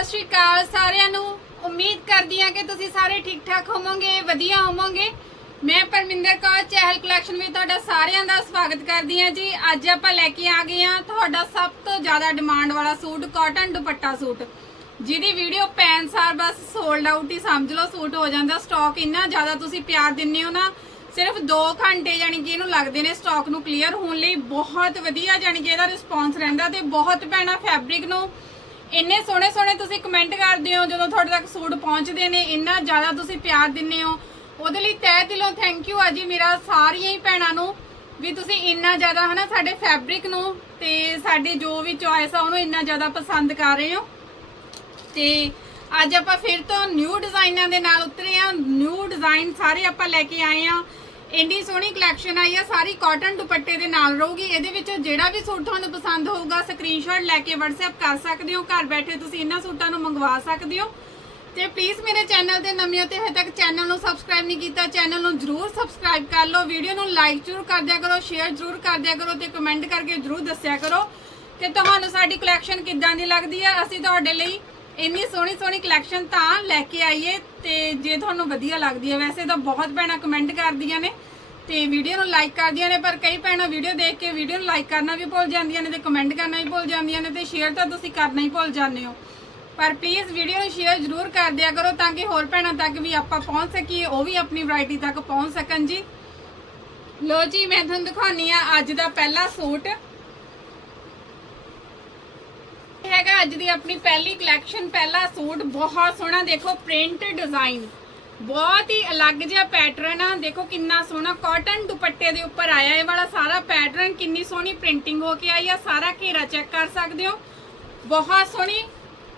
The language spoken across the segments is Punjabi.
ਸਤਿ ਸ਼੍ਰੀ ਅਕਾਲ ਸਾਰਿਆਂ ਨੂੰ। ਉਮੀਦ ਕਰਦੀ ਹਾਂ ਕਿ ਤੁਸੀਂ ਸਾਰੇ ਠੀਕ ਠਾਕ ਹੋਵੋਗੇ, ਵਧੀਆ ਹੋਵੋਗੇ। ਮੈਂ ਪਰਮਿੰਦਰ ਕੌਰ, ਚਹਿਲ ਕਲੈਕਸ਼ਨ ਵਿੱਚ ਤੁਹਾਡਾ ਸਾਰਿਆਂ ਦਾ ਸਵਾਗਤ ਕਰਦੀ ਹਾਂ ਜੀ। ਅੱਜ ਆਪਾਂ ਲੈ ਕੇ ਆ ਗਏ ਹਾਂ ਤੁਹਾਡਾ ਸਭ ਤੋਂ ਜ਼ਿਆਦਾ ਡਿਮਾਂਡ ਵਾਲਾ ਸੂਟ ਕਾਟਨ ਦੁਪੱਟਾ ਸੂਟ। ਜਿਹਦੀ ਵੀਡੀਓ ਪੈਨ ਸਾਰ ਬਸ ਸੋਲਡ ਆਊਟ ਹੀ ਸਮਝ ਲਓ, ਸੂਟ ਹੋ ਜਾਂਦਾ। ਸਟਾਕ ਇੰਨਾ ਜ਼ਿਆਦਾ ਤੁਸੀਂ ਪਿਆਰ ਦਿੰਦੇ ਹੋ ਨਾ, ਸਿਰਫ 2 ਘੰਟੇ ਜਾਨੀ ਕਿ ਇਹਨੂੰ ਲੱਗਦੇ ਨੇ ਸਟਾਕ ਨੂੰ ਕਲੀਅਰ ਹੋਣ ਲਈ। ਬਹੁਤ ਵਧੀਆ ਜਾਨੀ ਕਿ ਇਹਦਾ ਰਿਸਪੌਂਸ ਰਹਿੰਦਾ ਤੇ ਬਹੁਤ ਭੈਣਾ ਫੈਬਰਿਕ ਨੂੰ ਇੰਨੇ ਸੋਹਣੇ ਸੋਹਣੇ ਤੁਸੀਂ ਕਮੈਂਟ ਕਰਦੇ ਹੋ, ਜਦੋਂ ਤੁਹਾਡੇ ਤੱਕ ਸੂਟ ਪਹੁੰਚਦੇ ਨੇ, ਇੰਨਾ ਜ਼ਿਆਦਾ ਤੁਸੀਂ ਪਿਆਰ ਦਿੰਦੇ ਹੋ। ਉਹਦੇ ਲਈ ਤਹਿ ਦਿਲੋਂ ਥੈਂਕ ਯੂ ਆ ਜੀ ਮੇਰਾ ਸਾਰੀਆਂ ਹੀ ਭੈਣਾਂ ਨੂੰ, ਵੀ ਤੁਸੀਂ ਇੰਨਾ ਜ਼ਿਆਦਾ ਹਨਾ ਸਾਡੇ ਫੈਬਰਿਕ ਨੂੰ ਤੇ ਸਾਡੇ ਜੋ ਵੀ ਚੋਇਸ ਆ, ਉਹਨੂੰ ਇੰਨਾ ਜ਼ਿਆਦਾ ਪਸੰਦ ਕਰ ਰਹੇ ਹੋ। ਤੇ ਅੱਜ ਆਪਾਂ ਫਿਰ ਤੋਂ ਨਿਊ ਡਿਜ਼ਾਈਨਾਂ ਦੇ ਨਾਲ ਉਤਰੇ ਆ ਨਿਊ ਡਿਜ਼ਾਈਨ ਸਾਰੇ ਆਪਾਂ ਲੈ ਕੇ ਆਏ ਆ ਇੰਨੀ ਸੋਹਣੀ ਕਲੈਕਸ਼ਨ ਆਈ ਆ, ਸਾਰੀ ਕਾਟਨ ਦੁਪੱਟੇ ਦੇ ਨਾਲ ਰਹੂਗੀ। ਇਹਦੇ ਵਿੱਚੋਂ ਜਿਹੜਾ ਵੀ ਸੂਟ ਤੁਹਾਨੂੰ ਪਸੰਦ ਹੋਊਗਾ ਸਕਰੀਨਸ਼ਾਟ ਲੈ ਕੇ WhatsApp ਕਰ ਸਕਦੇ ਹੋ, ਘਰ ਬੈਠੇ ਤੁਸੀਂ ਇਹਨਾਂ ਸੂਟਾਂ ਨੂੰ ਮੰਗਵਾ ਸਕਦੇ ਹੋ। ਤੇ ਪਲੀਜ਼ ਮੇਰੇ ਚੈਨਲ ਤੇ ਨਵੇਂ ਹੋ ਤੇ ਹਜੇ ਤੱਕ ਚੈਨਲ ਨੂੰ ਸਬਸਕ੍ਰਾਈਬ ਨਹੀਂ ਕੀਤਾ ਚੈਨਲ ਨੂੰ ਜਰੂਰ ਸਬਸਕ੍ਰਾਈਬ ਕਰ ਲਓ। ਵੀਡੀਓ ਨੂੰ ਲਾਈਕ ਜਰੂਰ ਕਰ ਦਿਆ ਕਰੋ ਸ਼ੇਅਰ ਜਰੂਰ ਕਰ ਦਿਆ ਕਰੋ ਤੇ ਕਮੈਂਟ ਕਰਕੇ ਜਰੂਰ ਦੱਸਿਆ ਕਰੋ ਕਿ ਤੁਹਾਨੂੰ ਸਾਡੀ ਕਲੈਕਸ਼ਨ ਕਿੱਦਾਂ ਦੀ ਲੱਗਦੀ ਹੈ ਅਸੀਂ ਤੁਹਾਡੇ ਲਈ ਇੰਨੀ ਸੋਹਣੀ ਸੋਹਣੀ ਕਲੈਕਸ਼ਨ ਤਾਂ ਲੈ ਕੇ ਆਈਏ ਤੇ ਜੇ ਤੁਹਾਨੂੰ ਵਧੀਆ ਲੱਗਦੀ ਹੈ, ਵੈਸੇ ਤਾਂ ਬਹੁਤ ਭੈਣਾਂ ਕਮੈਂਟ ਕਰਦੀਆਂ ਨੇ ਤੇ ਵੀਡੀਓ ਨੂੰ ਲਾਈਕ ਕਰਦੀਆਂ ਨੇ, ਪਰ ਕਈ ਭੈਣਾਂ ਵੀਡੀਓ ਦੇਖ ਕੇ ਵੀਡੀਓ ਨੂੰ ਲਾਈਕ ਕਰਨਾ ਵੀ ਭੁੱਲ ਜਾਂਦੀਆਂ ਨੇ ਤੇ ਕਮੈਂਟ ਕਰਨਾ ਵੀ ਭੁੱਲ ਜਾਂਦੀਆਂ ਨੇ ਤੇ ਸ਼ੇਅਰ ਤਾਂ ਤੁਸੀਂ ਕਰਨਾ ਹੀ ਭੁੱਲ ਜਾਂਦੇ ਹੋ। ਪਰ ਪਲੀਜ਼ ਵੀਡੀਓ ਨੂੰ ਸ਼ੇਅਰ ਜ਼ਰੂਰ ਕਰ ਦਿਆ ਕਰੋ ਤਾਂ ਕਿ ਹੋਰ ਭੈਣਾਂ ਤੱਕ ਵੀ ਆਪਾਂ ਪਹੁੰਚ ਸਕੀਏ, ਉਹ ਵੀ ਆਪਣੀ ਵੈਰਾਈਟੀ ਤੱਕ ਪਹੁੰਚ ਸਕਣ ਜੀ। ਲੋ ਜੀ, ਮੈਂ ਤੁਹਾਨੂੰ ਦਿਖਾਉਣੀ ਆ ਅੱਜ ਦਾ ਪਹਿਲਾ ਸੂਟ। ਹੈਗਾ ਅੱਜ ਦੀ ਆਪਣੀ ਪਹਿਲੀ ਕਲੈਕਸ਼ਨ ਪਹਿਲਾ ਸੂਟ, ਬਹੁਤ ਸੋਹਣਾ, ਦੇਖੋ ਪ੍ਰਿੰਟ ਡਿਜ਼ਾਈਨ ਬਹੁਤ ਹੀ ਅਲੱਗ ਜਿਹਾ ਪੈਟਰਨ ਆ। ਦੇਖੋ, ਕਿੰਨਾ ਸੋਹਣਾ ਕਾਟਨ ਦੁਪੱਟੇ ਦੇ ਉੱਪਰ ਆਇਆ ਇਹ ਵਾਲਾ ਸਾਰਾ ਪੈਟਰਨ ਕਿੰਨੀ ਸੋਹਣੀ ਪ੍ਰਿੰਟਿੰਗ ਹੋ ਕੇ ਆਈ ਆ। ਸਾਰਾ ਘੇਰਾ ਚੈੱਕ ਕਰ ਸਕਦੇ ਹੋ। ਬਹੁਤ ਸੋਹਣੀ।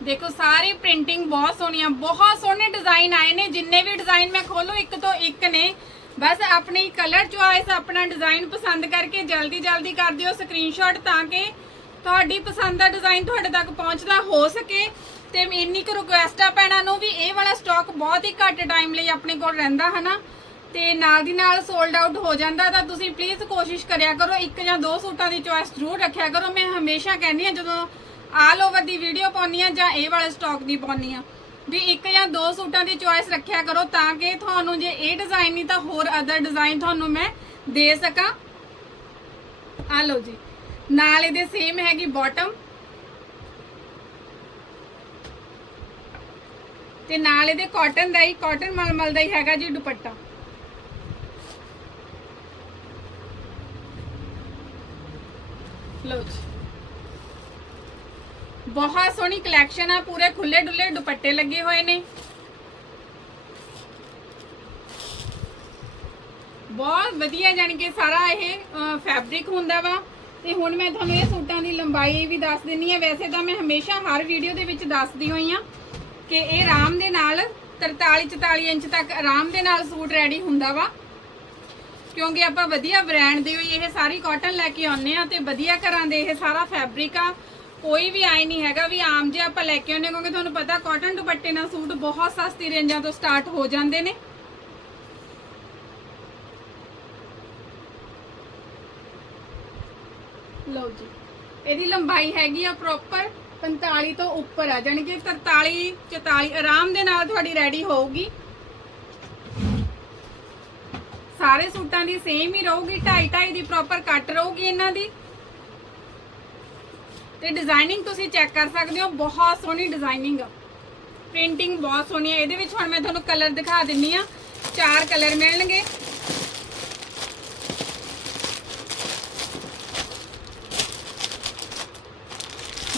ਦੇਖੋ, ਸਾਰੀ ਪ੍ਰਿੰਟਿੰਗ ਬਹੁਤ ਸੋਹਣੀ ਆ ਬਹੁਤ ਸੋਹਣੇ ਡਿਜ਼ਾਈਨ ਆਏ ਨੇ। ਜਿੰਨੇ ਵੀ ਡਿਜ਼ਾਈਨ ਮੈਂ ਖੋਲੂ ਇੱਕ ਤੋਂ ਇੱਕ ਨੇ। ਬਸ ਆਪਣੀ ਕਲਰ ਚੁਆਇਸ ਆਪਣਾ ਡਿਜ਼ਾਈਨ ਪਸੰਦ ਕਰਕੇ ਜਲਦੀ ਜਲਦੀ ਕਰ ਦਿਓ। ਸਕਰੀਨਸ਼ਾਟ ਤਾਂ ਕਿ ਤੁਹਾਡੀ ਪਸੰਦ ਦਾ ਡਿਜ਼ਾਈਨ ਤੁਹਾਡੇ ਤੱਕ ਪਹੁੰਚਦਾ ਹੋ ਸਕੇ ਤੇ ਇੰਨੀ ਕੁ ਰਿਕੁਐਸਟ ਆ ਪੈਣਾ ਨੂੰ ਵੀ ਇਹ ਵਾਲਾ ਸਟਾਕ ਬਹੁਤ ਹੀ ਘੱਟ ਟਾਈਮ ਲਈ ਆਪਣੇ ਕੋਲ ਰਹਿੰਦਾ, ਹਨਾ? ਤੇ ਨਾਲ ਦੀ ਨਾਲ ਸੋਲਡ ਆਊਟ ਹੋ ਜਾਂਦਾ ਤਾਂ ਤੁਸੀਂ ਪਲੀਜ਼ ਕੋਸ਼ਿਸ਼ ਕਰਿਆ ਕਰੋ, ਇੱਕ ਜਾਂ ਦੋ ਸੂਟਾਂ ਦੀ ਚੋਇਸ ਜ਼ਰੂਰ ਰੱਖਿਆ ਕਰੋ। ਮੈਂ ਹਮੇਸ਼ਾ ਕਹਿੰਦੀ ਆ ਜਦੋਂ ਆਲ ਓਵਰ ਦੀ ਵੀਡੀਓ ਪਾਉਣੀ ਆ ਜਾਂ ਇਹ ਵਾਲੇ ਸਟਾਕ ਦੀ ਪਾਉਣੀ ਆ ਵੀ ਇੱਕ ਜਾਂ ਦੋ ਸੂਟਾਂ ਦੀ ਚੋਇਸ ਰੱਖਿਆ ਕਰੋ ਤਾਂ ਕਿ ਤੁਹਾਨੂੰ ਜੇ ਇਹ ਡਿਜ਼ਾਈਨ ਨਹੀਂ ਤਾਂ ਹੋਰ ਅਦਰ ਡਿਜ਼ਾਈਨ ਤੁਹਾਨੂੰ ਮੈਂ ਦੇ ਸਕਾਂ। ਆ ਲਓ ਜੀ। ਨਾਲ ਇਹਦੇ ਸੇਮ ਹੈਗੀ ਬਾਟਮ ਤੇ ਨਾਲ ਇਹਦੇ ਕਾਟਨ ਦਾ ਹੀ ਕਾਟਨ ਮਲਮਲ ਦਾ ਹੀ ਹੈਗਾ ਜੀ ਦੁਪੱਟਾ। ਲਓ ਜੀ। ਬਹੁਤ ਸੋਹਣੀ ਕਲੈਕਸ਼ਨ ਆ, ਪੂਰੇ ਖੁੱਲੇ ਡੁੱਲੇ ਦੁਪੱਟੇ ਲੱਗੇ ਹੋਏ ਨੇ। ਬਹੁਤ ਵਧੀਆ ਜਾਣੀ ਕਿ ਸਾਰਾ ਇਹ ਫੈਬਰਿਕ ਹੁੰਦਾ ਵਾ। ਤੇ ਹੁਣ ਮੈਂ ਤੁਹਾਨੂੰ ਇਹ ਸੂਟਾਂ ਦੀ ਲੰਬਾਈ ਵੀ ਦੱਸ ਦਿੰਨੀ ਆ। ਵੈਸੇ ਤਾਂ ਮੈਂ ਹਮੇਸ਼ਾ ਹਰ ਵੀਡੀਓ ਦੇ ਵਿੱਚ ਦੱਸਦੀ ਹੋਈ ਆ ਕਿ ਇਹ ਆਰਾਮ ਦੇ ਨਾਲ 43 44 ਇੰਚ ਤੱਕ ਆਰਾਮ ਦੇ ਨਾਲ ਸੂਟ ਰੈਡੀ ਹੁੰਦਾ ਵਾ। ਕਿਉਂਕਿ ਆਪਾਂ ਵਧੀਆ ਬ੍ਰਾਂਡ ਦੇ ਹੋਈ ਇਹ ਸਾਰੀ ਕਾਟਨ ਲੈ ਕੇ ਆਉਂਦੇ ਆ ਤੇ ਵਧੀਆ ਘਰਾਂ ਦੇ ਇਹ ਸਾਰਾ ਫੈਬਰਿਕ ਆ। ਕੋਈ ਵੀ ਆਈ ਨਹੀਂ ਹੈਗਾ ਵੀ ਆਮ ਜੇ ਆਪਾਂ ਲੈ ਕੇ ਆਉਂਦੇ ਕਿਉਂਕਿ ਤੁਹਾਨੂੰ ਪਤਾ ਕਾਟਨ ਦੁਪੱਟੇ ਨਾਲ ਸੂਟ ਬਹੁਤ ਸਸਤੀ ਰੇਂਜਾਂ ਤੋਂ ਸਟਾਰਟ ਹੋ ਜਾਂਦੇ ਨੇ। ਲਓ ਜੀ। ਇਹਦੀ ਲੰਬਾਈ ਹੈਗੀ ਆ ਪ੍ਰੋਪਰ 45 ਤੋਂ ਉੱਪਰ ਆ, ਜਾਣੀ ਕਿ 43 44 ਆਰਾਮ ਦੇ ਨਾਲ ਤੁਹਾਡੀ ਰੈਡੀ ਹੋਊਗੀ। ਸਾਰੇ ਸੂਟਾਂ ਦੀ ਸੇਮ ਹੀ ਰਹੂਗੀ 2.5 2.5 ਦੀ ਪ੍ਰੋਪਰ ਕੱਟ ਰਹੂਗੀ ਇਹਨਾਂ ਦੀ। ਤੇ ਡਿਜ਼ਾਈਨਿੰਗ ਤੁਸੀਂ ਚੈੱਕ ਕਰ ਸਕਦੇ ਹੋ, ਬਹੁਤ ਸੋਹਣੀ ਡਿਜ਼ਾਈਨਿੰਗ ਆ। ਪ੍ਰਿੰਟਿੰਗ ਬਹੁਤ ਸੋਹਣੀ ਹੈ ਇਹਦੇ ਵਿੱਚ ਹੁਣ ਮੈਂ ਤੁਹਾਨੂੰ ਕਲਰ ਦਿਖਾ ਦਿੰਨੀ ਆ। ਚਾਰ ਕਲਰ ਮਿਲਣਗੇ।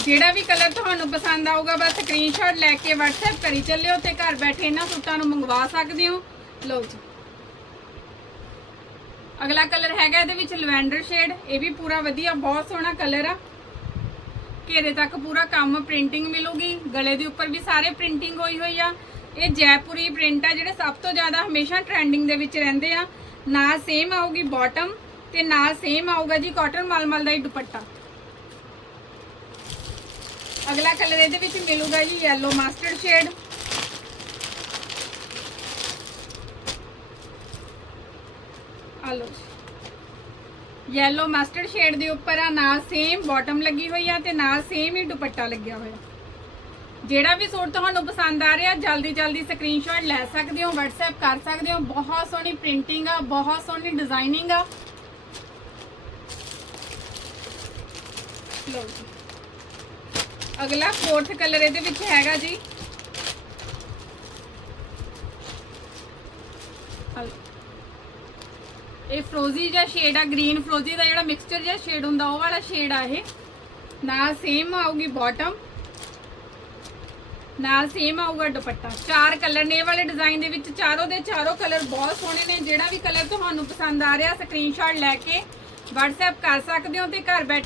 ਜਿਹੜਾ ਵੀ ਕਲਰ ਤੁਹਾਨੂੰ ਪਸੰਦ ਆਊਗਾ, ਬਸ ਸਕਰੀਨਸ਼ਾਟ ਲੈ ਕੇ WhatsApp ਕਰੀ ਚੱਲਿਓ ਤੇ ਘਰ ਬੈਠੇ ਇਹਨਾਂ ਸੂਟਾਂ ਨੂੰ ਮੰਗਵਾ ਸਕਦੇ ਹੋ। ਲਓ ਜੀ। ਅਗਲਾ ਕਲਰ ਹੈਗਾ ਇਹਦੇ ਵਿੱਚ ਲਵੈਂਡਰ ਸ਼ੇਡ। ਇਹ ਵੀ ਪੂਰਾ ਵਧੀਆ, ਬਹੁਤ ਸੋਹਣਾ ਕਲਰ ਆ। ਘੇਰੇ ਤੱਕ ਪੂਰਾ ਕੰਮ ਪ੍ਰਿੰਟਿੰਗ ਮਿਲੂਗੀ। ਗਲੇ ਦੇ ਉੱਪਰ ਵੀ ਸਾਰੇ ਪ੍ਰਿੰਟਿੰਗ ਹੋਈ ਹੋਈ ਆ। ਇਹ ਜੈਪੁਰੀ ਪ੍ਰਿੰਟ ਆ, ਜਿਹੜੇ ਸਭ ਤੋਂ ਜ਼ਿਆਦਾ ਹਮੇਸ਼ਾ ਟ੍ਰੈਂਡਿੰਗ ਦੇ ਵਿੱਚ ਰਹਿੰਦੇ ਆ। ਨਾਲ ਸੇਮ ਆਊਗੀ ਬਾਟਮ ਤੇ ਨਾਲ ਸੇਮ ਆਊਗਾ ਜੀ ਕਾਟਨ ਮਲਮਲ ਦਾ ਹੀ ਦੁਪੱਟਾ। ਅਗਲਾ ਕਲਰ ਇਹਦੇ ਵਿੱਚ ਮਿਲੂਗਾ ਜੀ yellow ਮਸਟਰਡ ਸ਼ੇਡ ਆ ਲਓ ਜੀ। yellow ਮਸਟਰਡ ਸ਼ੇਡ ਦੇ ਉੱਪਰ ਆ, ਨਾਲ ਸੇਮ ਬਾਟਮ ਲੱਗੀ ਹੋਈ ਆ ਤੇ ਨਾਲ ਸੇਮ ਹੀ ਦੁਪੱਟਾ ਲੱਗਿਆ ਹੋਇਆ। ਜਿਹੜਾ ਵੀ ਸੂਟ ਤੁਹਾਨੂੰ ਪਸੰਦ ਆ ਰਿਹਾ, ਜਲਦੀ ਜਲਦੀ ਸਕਰੀਨਸ਼ਾਟ ਲੈ ਸਕਦੇ ਹੋ, WhatsApp ਕਰ ਸਕਦੇ ਹੋ। ਬਹੁਤ ਸੋਹਣੀ ਪ੍ਰਿੰਟਿੰਗ ਆ, ਬਹੁਤ ਸੋਹਣੀ ਡਿਜ਼ਾਈਨਿੰਗ ਆ। ਲਓ ਜੀ। ਅਗਲਾ ਫੋਰਥ ਕਲਰ ਇਹਦੇ ਵਿੱਚ ਹੈਗਾ ਜੀ। ਇਹ ਫਰੋਜ਼ੀ ਜਿਹਾ ਸ਼ੇਡ ਆ ਗ੍ਰੀਨ ਫਰੋਜ਼ੀ ਦਾ ਜਿਹੜਾ ਮਿਕਸਚਰ ਜਿਹਾ ਸ਼ੇਡ ਹੁੰਦਾ, ਉਹ ਵਾਲਾ ਸ਼ੇਡ ਆ ਇਹ। ਨਾਲ ਸੇਮ ਆਊਗੀ ਬਾਟਮ ਨਾਲ ਸੇਮ ਆਊਗਾ ਦੁਪੱਟਾ। ਚਾਰ ਕਲਰ ਨੇ ਇਹ ਵਾਲੇ ਡਿਜ਼ਾਈਨ ਦੇ ਵਿੱਚ। ਚਾਰੋਂ ਦੇ ਚਾਰੋਂ ਕਲਰ ਬਹੁਤ ਸੋਹਣੇ ਨੇ। ਜਿਹੜਾ ਵੀ ਕਲਰ ਤੁਹਾਨੂੰ ਪਸੰਦ ਆ ਰਿਹਾ ਸਕਰੀਨਸ਼ਾਟ ਲੈ ਕੇ WhatsApp ਕਰ ਸਕਦੇ ਹੋ ਤੇ ਘਰ ਬੈਠ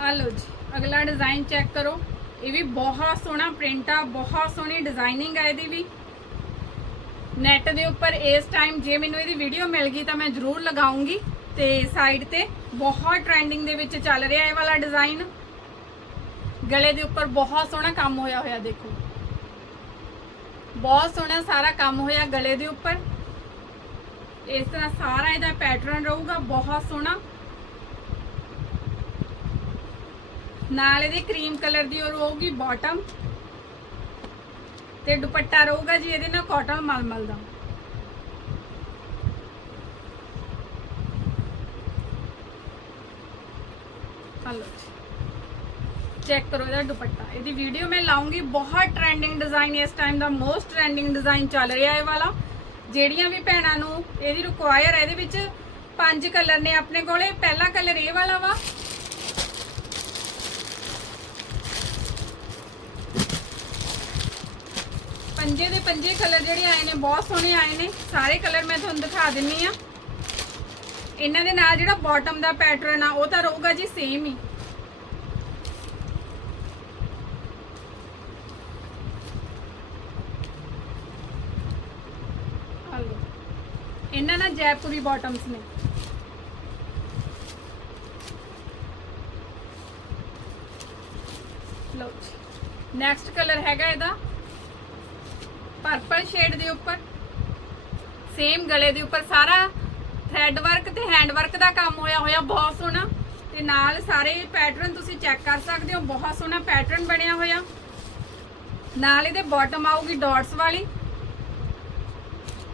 ਆ ਲਓ ਜੀ। ਅਗਲਾ ਡਿਜ਼ਾਈਨ ਚੈੱਕ ਕਰੋ। ਇਹ ਵੀ ਬਹੁਤ ਸੋਹਣਾ ਪ੍ਰਿੰਟ ਆ, ਬਹੁਤ ਸੋਹਣੀ ਡਿਜ਼ਾਈਨਿੰਗ ਆ ਇਹਦੀ ਵੀ। ਨੈਟ ਦੇ ਉੱਪਰ ਇਸ ਟਾਈਮ ਜੇ ਮੈਨੂੰ ਇਹਦੀ ਵੀਡੀਓ ਮਿਲ ਗਈ ਤਾਂ ਮੈਂ ਜ਼ਰੂਰ ਲਗਾਉਂਗੀ ਤੇ ਸਾਈਡ ਤੇ ਬਹੁਤ ਟ੍ਰੈਂਡਿੰਗ ਦੇ ਵਿੱਚ ਚੱਲ ਰਿਹਾ ਇਹ ਵਾਲਾ ਡਿਜ਼ਾਈਨ ਗਲੇ ਦੇ ਉੱਪਰ ਬਹੁਤ ਸੋਹਣਾ ਕੰਮ ਹੋਇਆ ਹੋਇਆ, ਦੇਖੋ। ਬਹੁਤ ਸੋਹਣਾ ਸਾਰਾ ਕੰਮ ਹੋਇਆ ਗਲੇ ਦੇ ਉੱਪਰ। ਇਸ ਤਰ੍ਹਾਂ ਸਾਰਾ ਇਹਦਾ ਪੈਟਰਨ ਰਹੂਗਾ, ਬਹੁਤ ਸੋਹਣਾ। ਨਾਲ ਇਹਦੇ ਕਰੀਮ ਕਲਰ ਦੀ ਉਹ ਰਹੂਗੀ ਬਾਟਮ ਤੇ ਦੁਪੱਟਾ ਰਹੂਗਾ ਜੀ ਇਹਦੇ ਨਾਲ ਕਾਟਨ ਮਲਮਲ ਦਾ। ਹਲੋ ਚੈੱਕ ਕਰੋ ਇਹਦਾ ਦੁਪੱਟਾ। ਇਹਦੀ ਵੀਡੀਓ ਮੈਂ ਲਾਉਂਗੀ। ਬਹੁਤ ਟ੍ਰੈਂਡਿੰਗ ਡਿਜ਼ਾਈਨ ਇਸ ਟਾਈਮ ਦਾ। ਮੋਸਟ ਟ੍ਰੈਂਡਿੰਗ ਡਿਜ਼ਾਈਨ ਚੱਲ ਰਿਹਾ ਇਹ ਵਾਲਾ। ਜਿਹੜੀਆਂ ਵੀ ਭੈਣਾਂ ਨੂੰ ਇਹਦੀ ਰਿਕੁਆਇਰ ਹੈ ਇਹਦੇ ਵਿੱਚ ਪੰਜ ਕਲਰ ਨੇ ਆਪਣੇ ਕੋਲੇ। ਪਹਿਲਾ ਕਲਰ ਇਹ ਵਾਲਾ ਵਾ। ਪੰਜੇ ਦੇ ਪੰਜੇ ਕਲਰ ਜਿਹੜੇ ਆਏ ਨੇ, ਬਹੁਤ ਸੋਹਣੇ ਆਏ ਨੇ। ਸਾਰੇ ਕਲਰ ਮੈਂ ਤੁਹਾਨੂੰ ਦਿਖਾ ਦਿੰਨੀ ਆ। ਇਹਨਾਂ ਦੇ ਨਾਲ ਜਿਹੜਾ ਬਾਟਮ ਦਾ ਪੈਟਰਨ ਆ, ਉਹ ਤਾਂ ਰਹੂਗਾ ਜੀ ਸੇਮ ਹੀ। ਇਹਨਾਂ ਨਾਲ ਜੈਪੁਰੀ ਬਾਟਮਸ ਨੇ। ਲਓ ਨੈਕਸਟ ਕਲਰ ਹੈਗਾ ਇਹਦਾ। ਪਰਪਲ ਸ਼ੇਡ ਦੇ ਉੱਪਰ ਸੇਮ ਗਲੇ ਦੇ ਉੱਪਰ ਸਾਰਾ ਥ੍ਰੈਡ ਵਰਕ ਤੇ ਹੈਂਡ ਵਰਕ ਦਾ ਕੰਮ ਹੋਇਆ ਹੋਇਆ, ਬਹੁਤ ਸੋਹਣਾ। ਤੇ ਨਾਲ ਸਾਰੇ ਪੈਟਰਨ ਤੁਸੀਂ ਚੈੱਕ ਕਰ ਸਕਦੇ ਹੋ, ਬਹੁਤ ਸੋਹਣਾ ਪੈਟਰਨ ਬਣਿਆ ਹੋਇਆ। ਨਾਲ ਇਹਦੇ ਬਾਟਮ ਆਊਗੀ ਡਾਟਸ ਵਾਲੀ।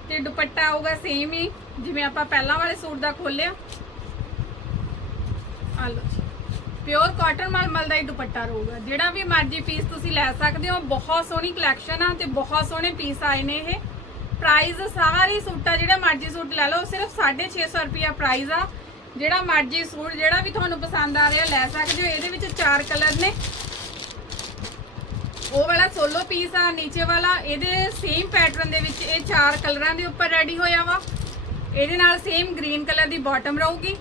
ਤੇ ਦੁਪੱਟਾ ਆਊਗਾ ਸੇਮ ਹੀ, ਜਿਵੇਂ ਆਪਾਂ ਪਹਿਲਾਂ ਵਾਲੇ ਸੂਟ ਦਾ ਖੋਲਿਆ। ਆ ਲਓ ਪਿਓਰ ਕਾਟਨ ਮਲਮਲ ਦਾ ਹੀ ਦੁਪੱਟਾ ਰਹੂਗਾ। ਜਿਹੜਾ ਵੀ ਮਰਜ਼ੀ ਪੀਸ ਤੁਸੀਂ ਲੈ ਸਕਦੇ ਹੋ, ਬਹੁਤ ਸੋਹਣੀ ਕਲੈਕਸ਼ਨ ਆ ਤੇ ਬਹੁਤ ਸੋਹਣੇ ਪੀਸ ਆਏ ਨੇ ਇਹ। ਪ੍ਰਾਈਸ ਸਾਰੇ ਸੂਟਾਂ ਜਿਹੜਾ ਮਰਜ਼ੀ ਸੂਟ ਲੈ ਲਓ, ਸਿਰਫ 650 ਰੁਪਿਆ ਪ੍ਰਾਈਸ ਆ। ਜਿਹੜਾ ਮਰਜ਼ੀ ਸੂਟ, ਜਿਹੜਾ ਵੀ ਤੁਹਾਨੂੰ ਪਸੰਦ ਆ ਰਿਹਾ, ਲੈ ਸਕਦੇ ਹੋ। ਇਹਦੇ ਵਿੱਚ ਚਾਰ ਕਲਰ ਨੇ। ਉਹ ਵਾਲਾ ਸੋਲੋ ਪੀਸ ਆ, ਨੀਚੇ ਵਾਲਾ। ਇਹਦੇ ਸੇਮ ਪੈਟਰਨ ਦੇ ਵਿੱਚ ਇਹ ਚਾਰ ਕਲਰਾਂ ਦੇ ਉੱਪਰ ਰੈਡੀ ਹੋਇਆ ਵਾ। ਇਹਦੇ ਨਾਲ ਸੇਮ ਗ੍ਰੀਨ ਕਲਰ ਦੀ ਬਾਟਮ ਰਹੂਗੀ।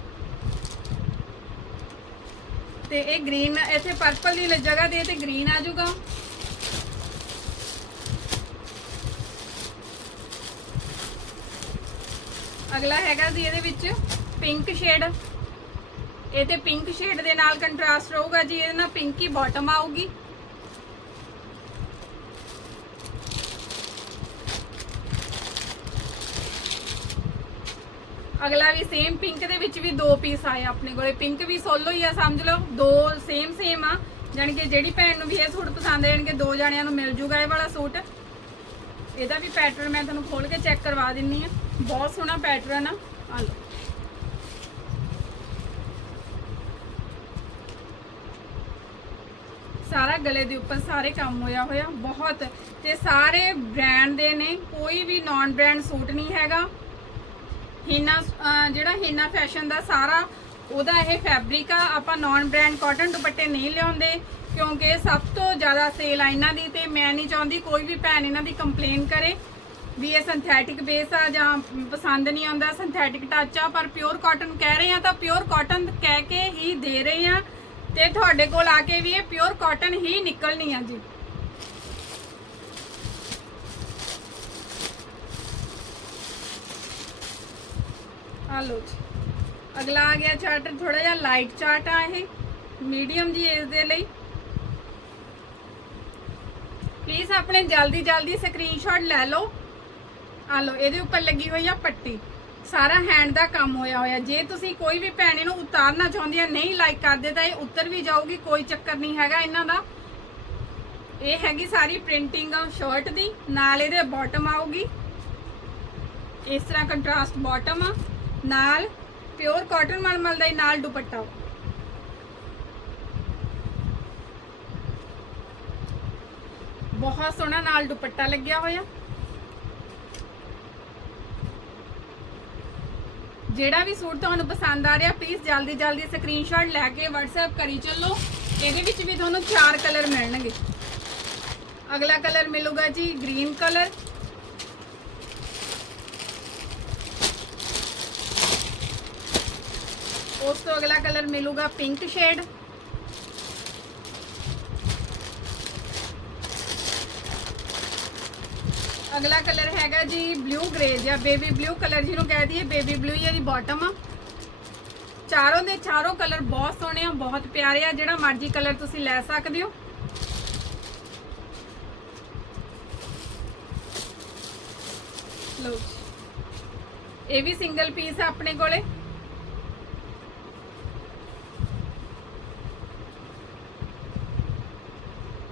ਤੇ ਇਹ ਗ੍ਰੀਨ ਇੱਥੇ ਪਰਪਲ ਦੀ ਜਗ੍ਹਾ ਤੇ ਤੇ ਗ੍ਰੀਨ ਆ ਜਾਊਗਾ। ਅਗਲਾ ਹੈਗਾ ਜੀ ਇਹਦੇ ਵਿੱਚ ਪਿੰਕ ਸ਼ੇਡ ਇਹ ਤੇ ਪਿੰਕ ਸ਼ੇਡ ਦੇ ਨਾਲ ਕੰਟਰਾਸਟ ਰਹੂਗਾ ਜੀ, ਇਹਦੇ ਨਾਲ ਪਿੰਕੀ ਬਾਟਮ ਆਊਗੀ। ਅਗਲਾ ਵੀ ਸੇਮ ਪਿੰਕ ਦੇ ਵਿੱਚ ਵੀ ਦੋ ਪੀਸ ਆਏ ਆਪਣੇ ਕੋਲੇ। ਪਿੰਕ ਵੀ ਸੋਲੋ ਹੀ ਆ, ਸਮਝ ਲਓ। ਦੋ ਸੇਮ ਸੇਮ ਆ। ਜਾਣੀ ਕਿ ਜਿਹੜੀ ਭੈਣ ਨੂੰ ਵੀ ਇਹ ਸੂਟ ਪਸੰਦ ਆ ਜਾਣਗੇ ਦੋ ਜਣਿਆਂ ਨੂੰ ਮਿਲ ਜੂਗਾ ਇਹ ਵਾਲਾ ਸੂਟ। ਇਹਦਾ ਵੀ ਪੈਟਰਨ ਮੈਂ ਤੁਹਾਨੂੰ ਖੋਲ ਕੇ ਚੈੱਕ ਕਰਵਾ ਦਿੰਨੀ ਆ। ਬਹੁਤ ਸੋਹਣਾ ਪੈਟਰਨ ਆ। ਆ ਲਓ। ਸਾਰਾ ਗਲੇ ਦੇ ਉੱਪਰ ਸਾਰੇ ਕੰਮ ਹੋਇਆ ਹੋਇਆ, ਬਹੁਤ। ਤੇ ਸਾਰੇ ਬ੍ਰਾਂਡ ਦੇ ਨੇ, ਕੋਈ ਵੀ ਨਾਨ ਬ੍ਰਾਂਡ ਸੂਟ ਨਹੀਂ ਹੈਗਾ। ਹੀਨਾ, ਅਹ, ਜਿਹੜਾ ਹੀਨਾ ਫੈਸ਼ਨ ਦਾ ਸਾਰਾ, ਉਹਦਾ ਇਹ ਫੈਬਰਿਕ ਆ। ਆਪਾਂ ਨਾਨ ਬ੍ਰਾਂਡ ਕਾਟਨ ਦੁਪੱਟੇ ਨਹੀਂ ਲਿਆਉਂਦੇ, ਕਿਉਂਕਿ ਸਭ ਤੋਂ ਜ਼ਿਆਦਾ ਸੇਲ ਆ ਇਹਨਾਂ ਦੀ ਤੇ ਮੈਂ ਨਹੀਂ ਚਾਹੁੰਦੀ ਕੋਈ ਵੀ ਭੈਣ ਇਹਨਾਂ ਦੀ ਕੰਪਲੇਨ ਕਰੇ ਵੀ ਇਹ ਸਿੰਥੈਟਿਕ ਬੇਸ ਆ ਜਾਂ ਪਸੰਦ ਨਹੀਂ ਆਉਂਦਾ ਸਿੰਥੈਟਿਕ ਟੱਚ ਆ। ਪਰ ਪਿਓਰ ਕਾਟਨ ਕਹਿ ਰਹੇ ਆ ਤਾਂ ਪਿਓਰ ਕਾਟਨ ਕਹਿ ਕੇ ਹੀ ਦੇ ਰਹੇ ਆ ਤੇ ਤੁਹਾਡੇ ਕੋਲ ਆ ਕੇ ਵੀ ਇਹ ਪਿਓਰ ਕਾਟਨ ਹੀ ਨਿਕਲਣੀ ਆ ਜੀ। ਆ ਲੋ ਜੀ। ਅਗਲਾ ਆ ਗਿਆ ਚਾਰਟ ਥੋੜਾ ਜਿਹਾ ਲਾਈਟ ਚਾਰਟ ਆ ਇਹ ਮੀਡੀਅਮ ਜੀ ਏਜ ਦੇ ਲਈ। ਪਲੀਜ਼ ਆਪਣੇ ਜਲਦੀ ਜਲਦੀ ਸਕਰੀਨਸ਼ਾਟ ਲੈ ਲਓ। ਆ ਲਓ, ਇਹਦੇ ਉੱਪਰ ਲੱਗੀ ਹੋਈ ਆ ਪੱਟੀ। ਸਾਰਾ ਹੈਂਡ ਦਾ ਕੰਮ ਹੋਇਆ ਹੋਇਆ। ਜੇ ਤੁਸੀਂ ਕੋਈ ਵੀ ਭੈਣ ਇਹਨੂੰ ਉਤਾਰਨਾ ਚਾਹੁੰਦੇ ਆ, ਨਹੀਂ ਲਾਈਕ ਕਰਦੇ, ਤਾਂ ਇਹ ਉਤਰ ਵੀ ਜਾਊਗੀ, ਕੋਈ ਚੱਕਰ ਨਹੀਂ ਹੈਗਾ ਇਹਨਾਂ ਦਾ। ਇਹ ਹੈਗੀ ਸਾਰੀ ਪ੍ਰਿੰਟਿੰਗ ਸ਼ਰਟ ਦੀ। ਨਾਲ ਇਹਦੇ ਬਾਟਮ ਆਊਗੀ। ਇਸ ਤਰ੍ਹਾਂ ਕੰਟਰਾਸਟ ਬਾਟਮ ਆ। ਨਾਲ ਪਿਓਰ ਕਾਟਨ ਮਲਮਲ ਦਾ ਹੀ ਨਾਲ ਦੁਪੱਟਾ। ਬਹੁਤ ਸੋਹਣਾ ਨਾਲ ਦੁਪੱਟਾ ਲੱਗਿਆ ਹੋਇਆ। ਜਿਹੜਾ ਵੀ ਸੂਟ ਤੁਹਾਨੂੰ ਪਸੰਦ ਆ ਰਿਹਾ ਪਲੀਜ਼ ਜਲਦੀ ਜਲਦੀ ਸਕਰੀਨਸ਼ਾਟ ਲੈ ਕੇ WhatsApp ਕਰੀ ਚੱਲੋ। ਇਹਦੇ ਵਿੱਚ ਵੀ ਤੁਹਾਨੂੰ ਚਾਰ ਕਲਰ ਮਿਲਣਗੇ। ਅਗਲਾ ਕਲਰ ਮਿਲੂਗਾ ਜੀ ਗ੍ਰੀਨ ਕਲਰ ਉਸ ਤੋਂ ਅਗਲਾ ਕਲਰ ਮਿਲੂਗਾ ਪਿੰਕ ਸ਼ੇਡ। ਅਗਲਾ ਕਲਰ ਹੈਗਾ ਜੀ ਬਲੂ ਗ੍ਰੇ ਜਾਂ ਬੇਬੀ ਬਲੂ ਕਲਰ ਜਿਹਨੂੰ ਕਹਿ ਦਈਏ, ਬੇਬੀ ਬਲੂ ਹੀ ਇਹਦੀ ਬਾਟਮ ਆ ਚਾਰੋਂ ਦੇ ਚਾਰੋਂ ਕਲਰ ਬਹੁਤ ਸੋਹਣੇ ਆ, ਬਹੁਤ ਪਿਆਰੇ ਆ, ਜਿਹੜਾ ਮਰਜ਼ੀ ਕਲਰ ਤੁਸੀਂ ਲੈ ਸਕਦੇ ਹੋ। ਲਓ ਇਹ ਵੀ ਸਿੰਗਲ ਪੀਸ ਆ ਆਪਣੇ ਕੋਲੇ।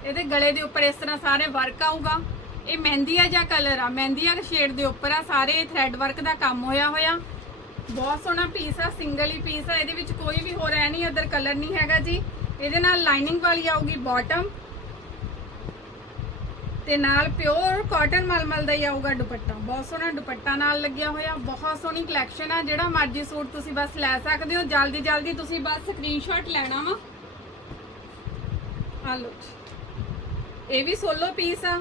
ਇਹਦੇ ਗਲੇ ਦੇ ਉੱਪਰ ਇਸ ਤਰ੍ਹਾਂ ਸਾਰੇ ਵਰਕ ਆਊਗਾ। ਇਹ ਮਹਿੰਦੀਆ ਜਾਂ ਕਲਰ ਆ? ਮਹਿੰਦੀਆ ਸ਼ੇਡ ਦੇ ਉੱਪਰ ਆ। ਸਾਰੇ ਥ੍ਰੈਡ ਵਰਕ ਦਾ ਕੰਮ ਹੋਇਆ ਹੋਇਆ। ਬਹੁਤ ਸੋਹਣਾ ਪੀਸ ਆ ਸਿੰਗਲ ਹੀ ਪੀਸ ਆ। ਇਹਦੇ ਵਿੱਚ ਕੋਈ ਵੀ ਹੋਰ ਐ ਨਹੀਂ ਅਦਰ ਕਲਰ ਨਹੀਂ ਹੈਗਾ ਜੀ। ਇਹਦੇ ਨਾਲ ਲਾਈਨਿੰਗ ਵਾਲੀ ਆਊਗੀ ਬਾਟਮ ਤੇ ਨਾਲ ਪਿਓਰ ਕਾਟਨ ਮਲਮਲ ਦਾ ਹੀ ਆਊਗਾ ਦੁਪੱਟਾ। ਬਹੁਤ ਸੋਹਣਾ ਦੁਪੱਟਾ ਨਾਲ ਲੱਗਿਆ ਹੋਇਆ। ਬਹੁਤ ਸੋਹਣੀ ਕਲੈਕਸ਼ਨ ਆ। ਜਿਹੜਾ ਮਰਜ਼ੀ ਸੂਟ ਤੁਸੀਂ ਬਸ ਲੈ ਸਕਦੇ ਹੋ। ਜਲਦੀ ਜਲਦੀ ਤੁਸੀਂ ਬਸ ਸਕਰੀਨਸ਼ਾਟ ਲੈਣਾ ਵਾ। ਆ ਲਓ ਜੀ। ਇਹ ਵੀ ਸੋਲੋ ਪੀਸ ਆ।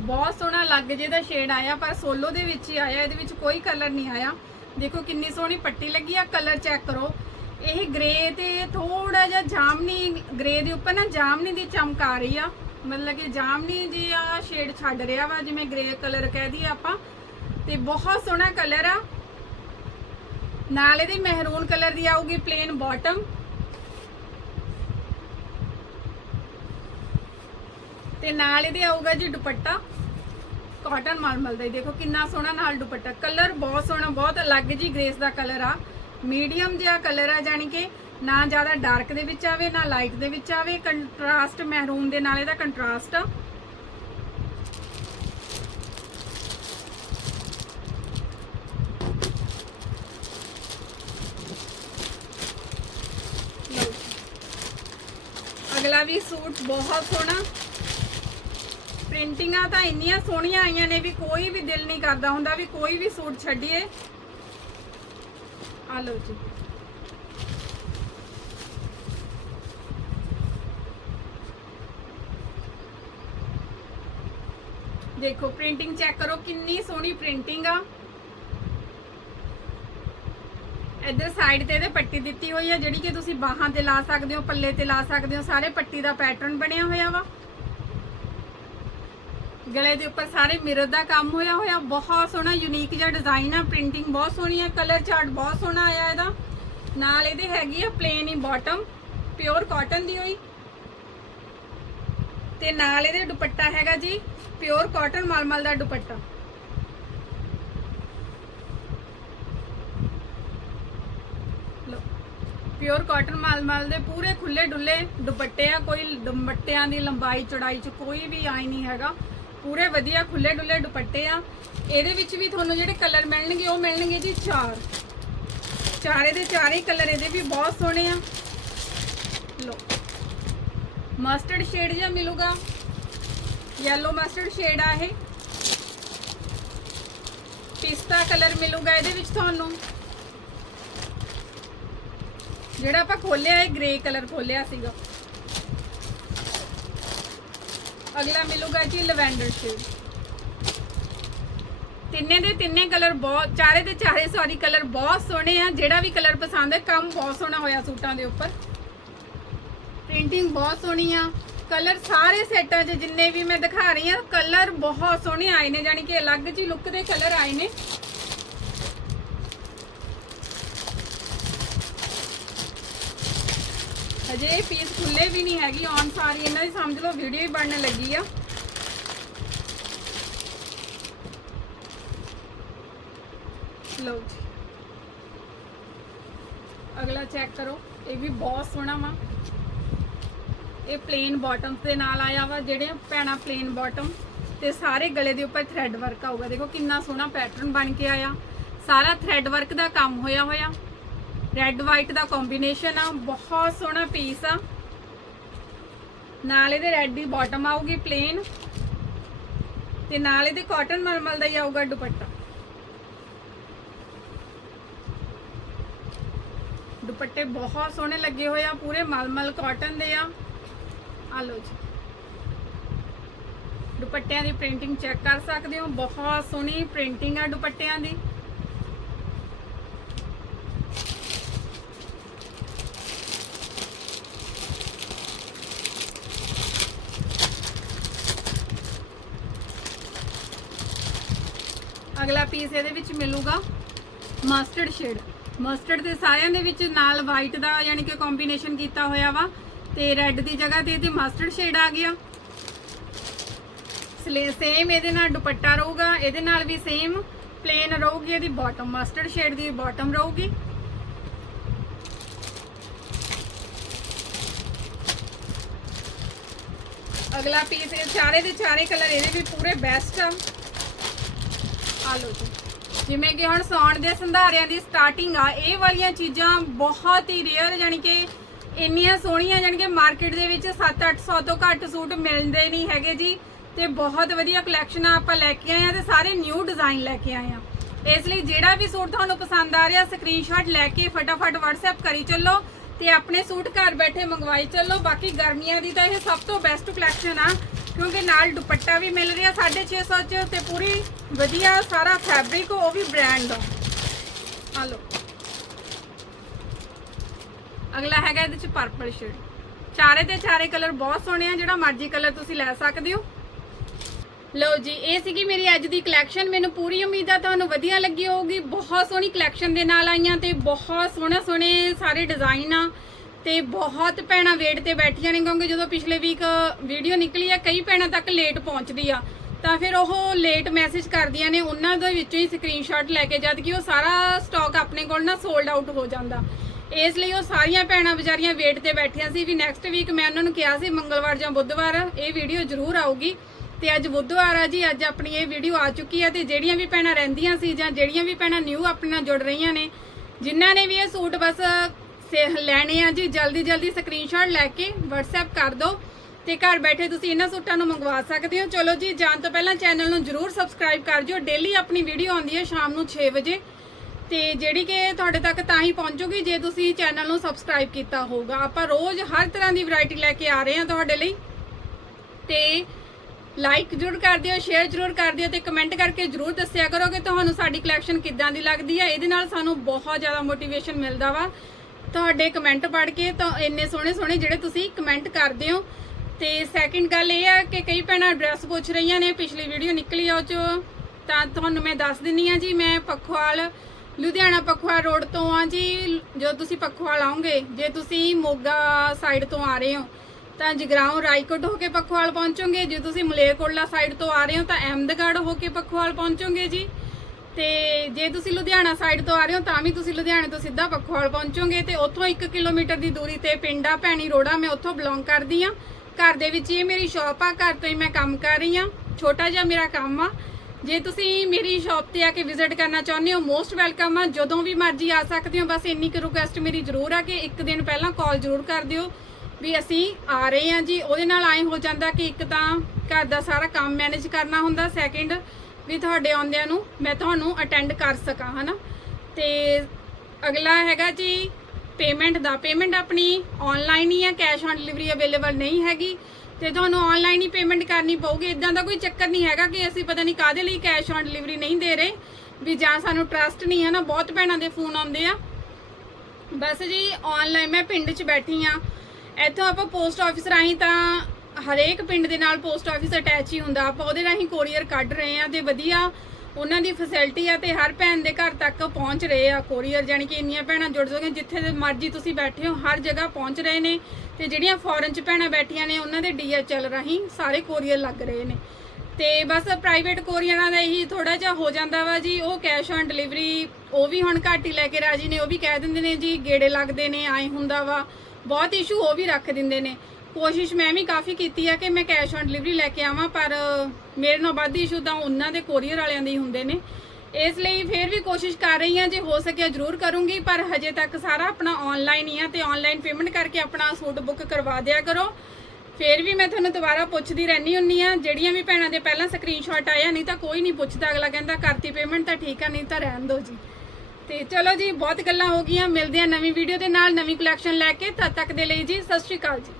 ਬਹੁਤ ਸੋਹਣਾ ਲੱਗ ਜਿਹਦਾ ਸ਼ੇਡ ਆਇਆ, ਪਰ ਸੋਲੋ ਦੇ ਵਿੱਚ ਹੀ ਆਇਆ, ਇਹਦੇ ਵਿੱਚ ਕੋਈ ਕਲਰ ਨਹੀਂ ਆਇਆ। ਦੇਖੋ ਕਿੰਨੀ ਸੋਹਣੀ ਪੱਟੀ ਲੱਗੀ ਆ ਕਲਰ ਚੈੱਕ ਕਰੋ। ਇਹ ਗ੍ਰੇ ਤੇ ਥੋੜਾ ਜਿਹਾ ਜਾਮਨੀ ਗ੍ਰੇ ਦੇ ਉੱਪਰ ਨਾ ਜਾਮਨੀ ਦੀ ਚਮਕ ਆ ਰਹੀ ਆ। ਮਤਲਬ ਕਿ ਜਾਮਨੀ ਜੀ ਆ ਸ਼ੇਡ ਛੱਡ ਰਿਹਾ ਵਾ, ਜਿਵੇਂ ਗ੍ਰੇ ਕਲਰ ਕਹਿ ਦਈਏ ਆਪਾਂ। ਤੇ ਬਹੁਤ ਸੋਹਣਾ ਕਲਰ ਆ। ਨਾਲ ਇਹਦੀ ਮਹਿਰੂਨ ਕਲਰ ਦੀ ਆਊਗੀ ਪਲੇਨ ਬਾਟਮ ਤੇ ਨਾਲ ਇਹਦੇ ਆਊਗਾ ਜੀ ਦੁਪੱਟਾ। ਕਾਟਨ ਮਲਮਲ ਦਾ ਹੀ। ਦੇਖੋ ਕਿੰਨਾ ਸੋਹਣਾ ਨਾਲ ਦੁਪੱਟਾ। ਕਲਰ ਬਹੁਤ ਸੋਹਣਾ, ਬਹੁਤ ਅਲੱਗ ਜੀ ਗ੍ਰੇਸ ਦਾ ਕਲਰ ਆ। ਮੀਡੀਅਮ ਜਿਹਾ ਕਲਰ ਆ ਜਾਨੀ ਕਿ ਨਾ ਜ਼ਿਆਦਾ ਡਾਰਕ ਦੇ ਵਿੱਚ ਆਵੇ, ਨਾ ਲਾਈਟ ਦੇ ਵਿੱਚ ਆਵੇ। ਕੰਟਰਾਸਟ ਮਹਿਰੂਨ ਦੇ ਨਾਲ ਇਹਦਾ ਕੰਟਰਾਸਟ ਆ। ਅਗਲਾ ਵੀ ਸੂਟ ਬਹੁਤ ਸੋਹਣਾ। ਪ੍ਰਿੰਟਿੰਗਾਂ ਤਾਂ ਇੰਨੀਆਂ ਸੋਹਣੀਆਂ ਆਈਆਂ ਨੇ ਵੀ ਕੋਈ ਵੀ ਦਿਲ ਨਹੀਂ ਕਰਦਾ ਹੁੰਦਾ ਵੀ ਕੋਈ ਵੀ ਸੂਟ ਛੱਡੀਏ। ਆ ਲਓ ਜੀ। ਦੇਖੋ, ਪ੍ਰਿੰਟਿੰਗ ਚੈੱਕ ਕਰੋ, ਕਿੰਨੀ ਸੋਹਣੀ ਪ੍ਰਿੰਟਿੰਗ ਆ। ਇੱਧਰ ਸਾਈਡ ਤੇ ਇਹਦੇ ਪੱਟੀ ਦਿੱਤੀ ਹੋਈ ਆ, ਜਿਹੜੀ ਕਿ ਤੁਸੀਂ ਬਾਹਾਂ ਤੇ ਲਾ ਸਕਦੇ ਹੋ, ਪੱਲੇ ਤੇ ਲਾ ਸਕਦੇ ਹੋ, ਸਾਰੇ ਪੱਟੀ ਦਾ ਪੈਟਰਨ ਬਣਿਆ ਹੋਇਆ ਵਾ। ਗਲੇ ਦੇ ਉੱਪਰ ਸਾਰੇ ਮਿਰਰ ਦਾ ਕੰਮ ਹੋਇਆ ਹੋਇਆ, ਬਹੁਤ ਸੋਹਣਾ ਯੂਨੀਕ ਜਿਹਾ ਡਿਜ਼ਾਈਨ ਆ ਪ੍ਰਿੰਟਿੰਗ ਬਹੁਤ ਸੋਹਣੀ ਆ ਕਲਰ ਚਾਰਟ ਬਹੁਤ ਸੋਹਣਾ ਆਇਆ ਇਹਦਾ। ਨਾਲ ਇਹਦੇ ਹੈਗੀ ਆ ਪਲੇਨ ਹੀ ਬਾਟਮ ਪਿਓਰ ਕਾਟਨ ਦੀ ਹੋਈ। ਤੇ ਨਾਲ ਇਹਦੇ ਦੁਪੱਟਾ ਹੈਗਾ ਜੀ ਪਿਓਰ ਕਾਟਨ ਮਲਮਲ ਦਾ ਦੁਪੱਟਾ। ਪਿਓਰ ਕਾਟਨ ਮਲਮਲ ਦੇ ਪੂਰੇ ਖੁੱਲੇ ਡੁੱਲੇ ਦੁਪੱਟੇ ਆ, ਕੋਈ ਦੁਪੱਟਿਆਂ ਦੀ ਲੰਬਾਈ, ਚੌੜਾਈ ਚ ਕੋਈ ਵੀ ਆਈ ਨਹੀਂ ਹੈਗਾ। ਪੂਰੇ ਵਧੀਆ ਖੁੱਲੇ ਡੁੱਲੇ ਦੁਪੱਟੇ ਆ। ਇਹਦੇ ਵਿੱਚ ਵੀ ਤੁਹਾਨੂੰ ਜਿਹੜੇ ਕਲਰ ਮਿਲਣਗੇ, ਉਹ ਮਿਲਣਗੇ ਜੀ ਚਾਰ। ਚਾਰੇ ਦੇ ਚਾਰੇ ਕਲਰ ਇਹਦੇ ਵੀ ਬਹੁਤ ਸੋਹਣੇ ਆ। ਲੋ ਮਸਟਰਡ ਸ਼ੇਡ ਜਿਹਾ ਮਿਲੂਗਾ। ਯੈਲੋ ਮਸਟਰਡ ਸ਼ੇਡ ਆ ਇਹ। ਪਿਸਤਾ ਕਲਰ ਮਿਲੂਗਾ ਇਹਦੇ ਵਿੱਚ ਤੁਹਾਨੂੰ। ਜਿਹੜਾ ਆਪਾਂ ਖੋਲਿਆ, ਇਹ ਗ੍ਰੇ ਕਲਰ ਖੋਲਿਆ ਸੀਗਾ। ਅਗਲਾ ਮਿਲੂਗਾ ਜੀ ਲਵੈਂਡਰ ਸ਼ੇਡ। ਤਿੰਨੇ ਦੇ ਤਿੰਨੇ ਕਲਰ ਬਹੁਤ, ਚਾਰੇ ਦੇ ਚਾਰੇ ਸੌਰੀ ਕਲਰ ਬਹੁਤ ਸੋਹਣੇ ਆ। ਜਿਹੜਾ ਵੀ ਕਲਰ ਪਸੰਦ ਹੈ, ਕੰਮ ਬਹੁਤ ਸੋਹਣਾ ਹੋਇਆ ਸੂਟਾਂ ਦੇ ਉੱਪਰ। ਪ੍ਰਿੰਟਿੰਗ ਬਹੁਤ ਸੋਹਣੀ ਆ। ਕਲਰ ਸਾਰੇ ਸੈਟਾਂ 'ਚ ਜਿੰਨੇ ਵੀ ਮੈਂ ਦਿਖਾ ਰਹੀ ਆ, ਕਲਰ ਬਹੁਤ ਸੋਹਣੇ ਆਏ ਨੇ ਜਾਨੀ ਕਿ ਅਲੱਗ ਜੀ ਲੁੱਕ ਦੇ ਕਲਰ ਆਏ ਨੇ। ਅਜੇ ਇਹ ਪੀਸ ਖੁੱਲੇ ਵੀ ਨਹੀਂ ਹੈਗੀ ਔਨ ਸਾਰੀ ਇਹਨਾਂ ਦੀ ਸਮਝ ਲਓ ਵੀਡੀਓ ਹੀ ਬਣਨ ਲੱਗੀ ਆ। ਲਓ ਜੀ। ਅਗਲਾ ਚੈੱਕ ਕਰੋ, ਇਹ ਵੀ ਬਹੁਤ ਸੋਹਣਾ ਵਾ। ਇਹ ਪਲੇਨ ਬਾਟਮਸ ਦੇ ਨਾਲ ਆਇਆ ਵਾ, ਜਿਹੜੇ ਭੈਣਾ ਪਲੇਨ ਬਾਟਮ ਤੇ ਸਾਰੇ ਗਲੇ ਦੇ ਉੱਪਰ ਥ੍ਰੈਡ ਵਰਕ ਆਊਗਾ। ਦੇਖੋ ਕਿੰਨਾ ਸੋਹਣਾ ਪੈਟਰਨ ਬਣ ਕੇ ਆਇਆ। ਸਾਰਾ ਥ੍ਰੈਡ ਵਰਕ ਦਾ ਕੰਮ ਹੋਇਆ ਹੋਇਆ। ਰੈੱਡ ਵਾਈਟ ਦਾ ਕੰਬੀਨੇਸ਼ਨ ਆ, ਬਹੁਤ ਸੋਹਣਾ ਪੀਸ ਆ। ਨਾਲ ਇਹਦੇ ਰੈੱਡ ਦੀ ਬਾਟਮ ਆਊਗੀ ਪਲੇਨ ਤੇ ਨਾਲ ਇਹਦੇ ਕਾਟਨ ਮਲਮਲ ਦਾ ਹੀ ਆਊਗਾ ਦੁਪੱਟਾ। ਦੁਪੱਟੇ ਬਹੁਤ ਸੋਹਣੇ ਲੱਗੇ ਹੋਏ ਆ, ਪੂਰੇ ਮਲਮਲ ਕਾਟਨ ਦੇ ਆ। ਆ ਲਓ ਜੀ। ਦੁਪੱਟਿਆਂ ਦੀ ਪ੍ਰਿੰਟਿੰਗ ਚੈੱਕ ਕਰ ਸਕਦੇ ਹੋ, ਬਹੁਤ ਸੋਹਣੀ ਪ੍ਰਿੰਟਿੰਗ ਆ ਦੁਪੱਟਿਆਂ ਦੀ ਅਗਲਾ ਪੀਸ ਇਹਦੇ ਵਿੱਚ ਮਿਲੂਗਾ ਮਸਟਰਡ ਸ਼ੇਡ ਮਸਟਰਡ ਦੇ ਸਾਰਿਆਂ ਦੇ ਵਿੱਚ ਨਾਲ ਵਾਈਟ ਦਾ ਯਾਨੀ ਕਿ ਕੰਬੀਨੇਸ਼ਨ ਕੀਤਾ ਹੋਇਆ ਵਾ ਤੇ ਰੈੱਡ ਦੀ ਜਗ੍ਹਾ ਤੇ ਇਹਦੀ ਮਸਟਰਡ ਸ਼ੇਡ ਆ ਗਿਆ। ਸੇਮ ਇਹਦੇ ਨਾਲ ਦੁਪੱਟਾ ਰਹੂਗਾ, ਇਹਦੇ ਨਾਲ ਵੀ ਸੇਮ ਪਲੇਨ ਰਹੂਗੀ, ਇਹਦੀ ਬਾਟਮ ਮਸਟਰਡ ਸ਼ੇਡ ਦੀ ਬਾਟਮ ਰਹੂਗੀ। ਅਗਲਾ ਪੀਸ ਇਹ ਚਾਰੇ ਦੇ ਚਾਰੇ ਕਲਰ ਇਹਦੇ ਵੀ ਪੂਰੇ ਬੈਸਟ ਆ। ਆ ਲਓ ਜੀ ਜਿਵੇਂ ਕਿ ਹੁਣ ਸੌਣ ਦੇ ਸੰਧਾਰਿਆਂ ਦੀ ਸਟਾਰਟਿੰਗ ਆ, ਇਹ ਵਾਲੀਆਂ ਚੀਜ਼ਾਂ ਬਹੁਤ ਹੀ ਰੇਅਰ ਯਾਨੀ ਕਿ ਇੰਨੀਆਂ ਸੋਹਣੀਆਂ ਯਾਨੀ ਕਿ ਮਾਰਕੀਟ ਦੇ ਵਿੱਚ 7-800 ਤੋਂ ਘੱਟ ਸੂਟ ਮਿਲਦੇ ਨਹੀਂ ਹੈਗੇ ਜੀ। ਤੇ ਬਹੁਤ ਵਧੀਆ ਕਲੈਕਸ਼ਨ ਆਪਾਂ ਲੈ ਕੇ ਆਏ ਆ ਤੇ ਸਾਰੇ ਨਿਊ ਡਿਜ਼ਾਈਨ ਲੈ ਕੇ ਆਏ ਆ। ਇਸ ਲਈ ਜਿਹੜਾ ਵੀ ਸੂਟ ਤੁਹਾਨੂੰ ਪਸੰਦ ਆ ਰਿਹਾ ਸਕਰੀਨਸ਼ਾਟ ਲੈ ਕੇ ਫਟਾਫਟ WhatsApp ਕਰੀ ਚੱਲੋ ਤੇ ਆਪਣੇ ਸੂਟ ਘਰ ਬੈਠੇ ਮੰਗਵਾਈ ਚੱਲੋ। ਬਾਕੀ ਗਰਮੀਆਂ ਦੀ ਤਾਂ ਇਹ ਸਭ ਤੋਂ ਬੈਸਟ ਕਲੈਕਸ਼ਨ ਆ। ਕਿਉਂਕਿ ਨਾਲ ਦੁਪੱਟਾ ਵੀ ਮਿਲ ਰਿਹਾ 650 ਚ ਤੇ ਪੂਰੀ ਵਧੀਆ ਸਾਰਾ ਫੈਬਰਿਕ ਉਹ ਵੀ ਬ੍ਰਾਂਡ ਦਾ ਆ ਲਓ। ਅਗਲਾ ਹੈਗਾ ਇਹਦੇ ਚ ਪਰਪਲ ਸ਼ੇਡ ਚਾਰੇ ਦੇ ਚਾਰੇ ਕਲਰ ਬਹੁਤ ਸੋਹਣੇ ਆ, ਜਿਹੜਾ ਮਰਜ਼ੀ ਕਲਰ ਤੁਸੀਂ ਲੈ ਸਕਦੇ ਹੋ। ਲਓ ਜੀ, ਇਹ ਸੀਗੀ ਮੇਰੀ ਅੱਜ ਦੀ ਕਲੈਕਸ਼ਨ ਮੈਨੂੰ ਪੂਰੀ ਉਮੀਦ ਆ ਤੁਹਾਨੂੰ ਵਧੀਆ ਲੱਗੀ ਹੋਊਗੀ। ਬਹੁਤ ਸੋਹਣੀ ਕਲੈਕਸ਼ਨ ਦੇ ਨਾਲ ਆਈਆਂ ਤੇ ਬਹੁਤ ਸੋਹਣੇ ਸੋਹਣੇ ਸਾਰੇ ਡਿਜ਼ਾਈਨ ਆ। ਤੇ ਬਹੁਤ ਭੈਣਾਂ ਵੇਟ ਤੇ ਬੈਠੀਆਂ ਨੇ, ਕਿਉਂਕਿ ਜਦੋਂ ਪਿਛਲੇ ਵੀਕ ਵੀਡੀਓ ਨਿਕਲੀ ਆ, ਕਈ ਭੈਣਾਂ ਤੱਕ ਲੇਟ ਪਹੁੰਚਦੀ ਆ। ਤਾਂ ਫਿਰ ਉਹ ਲੇਟ ਮੈਸੇਜ ਕਰਦੀਆਂ ਨੇ, ਉਹਨਾਂ ਦੇ ਵਿੱਚੋਂ ਹੀ ਸਕਰੀਨਸ਼ਾਟ ਲੈ ਕੇ, ਜਦ ਕਿ ਉਹ ਸਾਰਾ ਸਟਾਕ ਆਪਣੇ ਕੋਲ ਨਾ ਸੋਲਡ ਆਊਟ ਹੋ ਜਾਂਦਾ। ਇਸ ਲਈ ਉਹ ਸਾਰੀਆਂ ਭੈਣਾਂ ਵਿਚਾਰੀਆਂ ਵੇਟ ਤੇ ਬੈਠੀਆਂ ਸੀ। ਵੀ ਨੈਕਸਟ ਵੀਕ ਮੈਂ ਉਹਨਾਂ ਨੂੰ ਕਿਹਾ ਸੀ, ਮੰਗਲਵਾਰ ਜਾਂ ਬੁੱਧਵਾਰ ਇਹ ਵੀਡੀਓ ਜ਼ਰੂਰ ਆਊਗੀ। ਤੇ ਅੱਜ ਬੁੱਧਵਾਰ ਆ ਜੀ, ਅੱਜ ਆਪਣੀ ਇਹ ਵੀਡੀਓ ਆ ਚੁੱਕੀ ਹੈ ਤੇ ਜਿਹੜੀਆਂ ਵੀ ਭੈਣਾਂ ਰਹਿੰਦੀਆਂ ਸੀ ਜਾਂ ਜਿਹੜੀਆਂ ਵੀ ਭੈਣਾਂ ਨਿਊ ਆਪਣੇ ਨਾਲ ਜੁੜ ਰਹੀਆਂ ਨੇ, ਜਿਨ੍ਹਾਂ ਨੇ ਵੀ ਇਹ ਸੂਟ ਬਸ ਲੈਣੇ ਆ ਜੀ, ਜਲਦੀ ਜਲਦੀ ਸਕਰੀਨਸ਼ਾਟ ਲੈ ਕੇ WhatsApp ਕਰ ਦਿਓ ਤੇ ਘਰ ਬੈਠੇ ਤੁਸੀਂ ਇਹਨਾਂ ਸੂਟਾਂ ਨੂੰ ਮੰਗਵਾ ਸਕਦੇ ਹੋ। ਚਲੋ ਜੀ, ਜਾਣ ਤੋਂ ਪਹਿਲਾਂ ਚੈਨਲ ਨੂੰ ਜਰੂਰ ਸਬਸਕ੍ਰਾਈਬ ਕਰ ਜਿਓ। ਡੇਲੀ ਆਪਣੀ ਵੀਡੀਓ ਆਉਂਦੀ ਹੈ ਸ਼ਾਮ ਨੂੰ 6 ਵਜੇ। ਤੇ ਜਿਹੜੀ ਕਿ ਤੁਹਾਡੇ ਤੱਕ ਤਾਂ ਹੀ ਪਹੁੰਚੂਗੀ ਜੇ ਤੁਸੀਂ ਚੈਨਲ ਨੂੰ ਸਬਸਕ੍ਰਾਈਬ ਕੀਤਾ ਹੋਊਗਾ। ਆਪਾਂ ਰੋਜ਼ ਹਰ ਤਰ੍ਹਾਂ ਦੀ ਵੈਰਾਈਟੀ ਲੈ ਕੇ ਆ ਰਹੇ ਹਾਂ ਤੁਹਾਡੇ ਲਈ। ਤੇ ਲਾਈਕ ਜਰੂਰ ਕਰ ਦਿਓ ਸ਼ੇਅਰ ਜਰੂਰ ਕਰ ਦਿਓ ਤੇ ਕਮੈਂਟ ਕਰਕੇ ਜਰੂਰ ਦੱਸਿਆ ਕਰੋ ਕਿ ਤੁਹਾਨੂੰ ਸਾਡੀ ਕਲੈਕਸ਼ਨ ਕਿੱਦਾਂ ਦੀ ਲੱਗਦੀ ਹੈ। ਇਹਦੇ ਨਾਲ ਸਾਨੂੰ ਬਹੁਤ ਜ਼ਿਆਦਾ ਮੋਟੀਵੇਸ਼ਨ ਮਿਲਦਾ ਵਾ। ਤੁਹਾਡੇ ਕਮੈਂਟ ਪੜ੍ਹ ਕੇ ਤਾਂ ਇੰਨੇ ਸੋਹਣੇ ਸੋਹਣੇ ਜਿਹੜੇ ਤੁਸੀਂ ਕਮੈਂਟ ਕਰਦੇ ਹੋ। ਤੇ ਸੈਕਿੰਡ ਗੱਲ ਇਹ ਆ ਕਿ ਕਈ ਭੈਣਾਂ ਐਡਰੈਸ ਪੁੱਛ ਰਹੀਆਂ ਨੇ, ਪਿਛਲੀ ਵੀਡੀਓ ਨਿਕਲੀ ਆ ਉਹ ਚੋਂ। ਤਾਂ ਤੁਹਾਨੂੰ ਮੈਂ ਦੱਸ ਦਿੰਨੀ ਆ ਜੀ, ਮੈਂ ਪਖਵਾਲ, ਲੁਧਿਆਣਾ ਪਖਵਾਲ ਰੋਡ ਤੋਂ ਆ ਜੀ। ਜੋ ਤੁਸੀਂ ਪਖਵਾਲ ਆਉਂਗੇ ਜੇ ਤੁਸੀਂ ਮੋਗਾ ਸਾਈਡ ਤੋਂ ਆ ਰਹੇ ਹੋ, ਤਾਂ ਜਗਰਾਉਂ ਰਾਈਕੋਟ ਹੋ ਕੇ ਪਖਵਾਲ ਪਹੁੰਚੋਗੇ। ਜੇ ਤੁਸੀਂ ਮਲੇਰਕੋਟਲਾ ਸਾਈਡ ਤੋਂ ਆ ਰਹੇ ਹੋ, ਤਾਂ ਅਹਿਮਦਗੜ੍ਹ ਹੋ ਕੇ ਪਖਵਾਲ ਪਹੁੰਚੋਗੇ ਜੀ। ਤੇ ਜੇ ਤੁਸੀਂ ਲੁਧਿਆਣਾ ਸਾਈਡ ਤੋਂ ਆ ਰਹੇ ਹੋ, ਤਾਂ ਵੀ ਤੁਸੀਂ ਲੁਧਿਆਣੇ ਤੋਂ ਸਿੱਧਾ ਪਖਵਾਲ ਪਹੁੰਚੋਗੇ ਤੇ ਉੱਥੋਂ 1 ਕਿਲੋਮੀਟਰ ਦੀ ਦੂਰੀ ਤੇ ਪਿੰਡ ਆ ਭੈਣੀ ਰੋੜਾ ਮੈਂ ਉੱਥੋਂ ਬਿਲੋਂਗ ਕਰਦੀ ਆ ਘਰ ਦੇ ਵਿੱਚ ਹੀ ਇਹ ਮੇਰੀ ਸ਼ਾਪ ਆ, ਘਰ ਤੋਂ ਹੀ ਮੈਂ ਕੰਮ ਕਰ ਰਹੀ ਆ ਛੋਟਾ ਜਿਹਾ ਮੇਰਾ ਕੰਮ ਆ। ਜੇ ਤੁਸੀਂ ਮੇਰੀ ਸ਼ਾਪ ਤੇ ਆ ਕੇ ਵਿਜ਼ਿਟ ਕਰਨਾ ਚਾਹੁੰਦੇ ਹੋ ਮੋਸਟ ਵੈਲਕਮ ਆ। ਜਦੋਂ ਵੀ ਮਰਜ਼ੀ ਆ ਸਕਦੇ ਹੋ, ਬਸ ਇੰਨੀ ਕੁ ਰਿਕੁਐਸਟ ਮੇਰੀ ਜ਼ਰੂਰ ਆ ਕਿ ਇੱਕ ਦਿਨ ਪਹਿਲਾਂ ਕਾਲ ਜ਼ਰੂਰ ਕਰ ਦਿਓ ਵੀ ਅਸੀਂ ਆ ਰਹੇ ਹਾਂ ਜੀ। ਉਹਦੇ ਨਾਲ ਐਂ ਹੋ ਜਾਂਦਾ ਕਿ ਇੱਕ ਤਾਂ ਘਰ ਦਾ ਸਾਰਾ ਕੰਮ ਮੈਨੇਜ ਕਰਨਾ ਹੁੰਦਾ। ਸੈਕਿੰਡ ਵੀ ਤੁਹਾਡੇ ਆਉਂਦਿਆਂ ਨੂੰ ਮੈਂ ਤੁਹਾਨੂੰ ਅਟੈਂਡ ਕਰ ਸਕਾਂ, ਹਨਾ? ਤੇ ਅਗਲਾ ਹੈਗਾ ਜੀ ਪੇਮੈਂਟ ਦਾ। ਪੇਮੈਂਟ ਆਪਣੀ ਆਨਲਾਈਨ ਹੀ ਆ ਕੈਸ਼ ਔਨ ਡਿਲੀਵਰੀ ਅਵੇਲੇਬਲ ਨਹੀਂ ਹੈਗੀ। ਤੇ ਤੁਹਾਨੂੰ ਆਨਲਾਈਨ ਹੀ ਪੇਮੈਂਟ ਕਰਨੀ ਪਊਗੀ। ਇਦਾਂ ਦਾ ਕੋਈ ਚੱਕਰ ਨਹੀਂ ਹੈਗਾ ਕਿ ਅਸੀਂ ਪਤਾ ਨਹੀਂ ਕਾਦੇ ਲਈ ਕੈਸ਼ ਔਨ ਡਿਲੀਵਰੀ ਨਹੀਂ ਦੇ ਰਹੇ। ਵੀ ਜਾਂ ਸਾਨੂੰ ਟਰਸਟ ਨਹੀਂ ਹੈ ਨਾ, ਬਹੁਤ ਭੈਣਾਂ ਦੇ ਫੋਨ ਆਉਂਦੇ ਆ। ਬਸ ਜੀ ਆਨਲਾਈਨ ਮੈਂ ਪਿੰਡ 'ਚ ਬੈਠੀ ਆ। ਇੱਥੋਂ ਆਪਾਂ ਪੋਸਟ ਆਫਿਸ ਰਾਹੀਂ ਤਾਂ ਹਰੇਕ ਪਿੰਡ ਦੇ ਨਾਲ ਪੋਸਟ ਆਫਿਸ ਅਟੈਚ ਹੀ ਹੁੰਦਾ। ਆਪਾਂ ਉਹਦੇ ਰਾਹੀਂ ਕੋਰੀਅਰ ਕੱਢ ਰਹੇ ਆ ਤੇ ਵਧੀਆ ਉਹਨਾਂ ਦੀ ਫੈਸਿਲਿਟੀ ਆ ਤੇ ਹਰ ਭੈਣ ਦੇ ਘਰ ਤੱਕ ਪਹੁੰਚ ਰਹੇ ਆ ਕੋਰੀਅਰ ਜਾਨੀ ਕਿ ਇੰਨੀਆਂ ਭੈਣਾਂ ਜੁੜ ਜੋਗੇ ਜਿੱਥੇ ਮਰਜ਼ੀ ਤੁਸੀਂ ਬੈਠੇ ਹੋ, ਹਰ ਜਗ੍ਹਾ ਪਹੁੰਚ ਰਹੇ ਨੇ ਤੇ ਜਿਹੜੀਆਂ ਫੋਰਨ 'ਚ ਭੈਣਾਂ ਬੈਠੀਆਂ ਨੇ, ਉਹਨਾਂ ਦੇ ਡੀਐਚਐਲ ਰਾਹੀਂ ਸਾਰੇ ਕੋਰੀਅਰ ਲੱਗ ਰਹੇ ਨੇ। ਤੇ ਬਸ ਪ੍ਰਾਈਵੇਟ ਕੋਰੀਅਰਾਂ ਦਾ ਇਹੀ ਥੋੜਾ ਜਿਹਾ ਹੋ ਜਾਂਦਾ ਵਾ ਜੀ, ਉਹ ਕੈਸ਼ ਔਨ ਡਿਲੀਵਰੀ ਉਹ ਵੀ ਹੁਣ ਘੱਟ ਹੀ ਲੈ ਕੇ ਰਾਜੀ ਨੇ, ਉਹ ਵੀ ਕਹਿ ਦਿੰਦੇ ਨੇ ਜੀ, ਗੇੜੇ ਲੱਗਦੇ ਨੇ ਐ ਹੁੰਦਾ ਵਾ। ਬਹੁਤ ਇਸ਼ੂ ਉਹ ਵੀ ਰੱਖ ਦਿੰਦੇ ਨੇ। ਕੋਸ਼ਿਸ਼ ਮੈਂ ਵੀ ਕਾਫੀ ਕੀਤੀ ਆ ਕਿ ਮੈਂ ਕੈਸ਼ ਔਨ ਡਿਲੀਵਰੀ ਲੈ ਕੇ ਆਵਾਂ, ਪਰ ਮੇਰੇ ਨਾਲ ਵੱਧ ਇਸ਼ੂ ਤਾਂ ਉਹਨਾਂ ਦੇ ਕੋਰੀਅਰ ਵਾਲਿਆਂ ਦੇ ਹੀ ਹੁੰਦੇ ਨੇ। ਇਸ ਲਈ ਫਿਰ ਵੀ ਕੋਸ਼ਿਸ਼ ਕਰ ਰਹੀ ਹਾਂ, ਜੇ ਹੋ ਸਕਿਆ ਜ਼ਰੂਰ ਕਰੂੰਗੀ, ਪਰ ਹਜੇ ਤੱਕ ਸਾਰਾ ਆਪਣਾ ਆਨਲਾਈਨ ਹੀ ਆ ਤੇ ਆਨਲਾਈਨ ਪੇਮੈਂਟ ਕਰਕੇ ਆਪਣਾ ਸੂਟ ਬੁੱਕ ਕਰਵਾ ਦਿਆ ਕਰੋ। ਫਿਰ ਵੀ ਮੈਂ ਤੁਹਾਨੂੰ ਦੁਬਾਰਾ ਪੁੱਛਦੀ ਰਹਿਣੀ ਹੁੰਨੀ ਆ ਜਿਹੜੀਆਂ ਵੀ ਭੈਣਾਂ ਦੇ ਪਹਿਲਾਂ ਸਕਰੀਨਸ਼ਾਟ ਆਇਆ ਨਹੀਂ ਤਾਂ ਕੋਈ ਨਹੀਂ ਪੁੱਛਦਾ ਅਗਲਾ ਕਹਿੰਦਾ, ਕਰਤੀ ਪੇਮੈਂਟ ਤਾਂ ਠੀਕ ਆ, ਨਹੀਂ ਤਾਂ ਰਹਿਣ ਦਿਓ ਜੀ। ਤੇ ਚਲੋ ਜੀ, ਬਹੁਤ ਗੱਲਾਂ ਹੋ ਗਈਆਂ, ਮਿਲਦੇ ਆ ਨਵੀਂ ਵੀਡੀਓ ਦੇ ਨਾਲ, ਨਵੀਂ ਕਲੈਕਸ਼ਨ ਲੈ ਕੇ, ਤਦ ਤੱਕ ਦੇ ਲਈ ਜੀ, ਸਤਿ ਸ਼੍ਰੀ ਅਕਾਲ ਜੀ।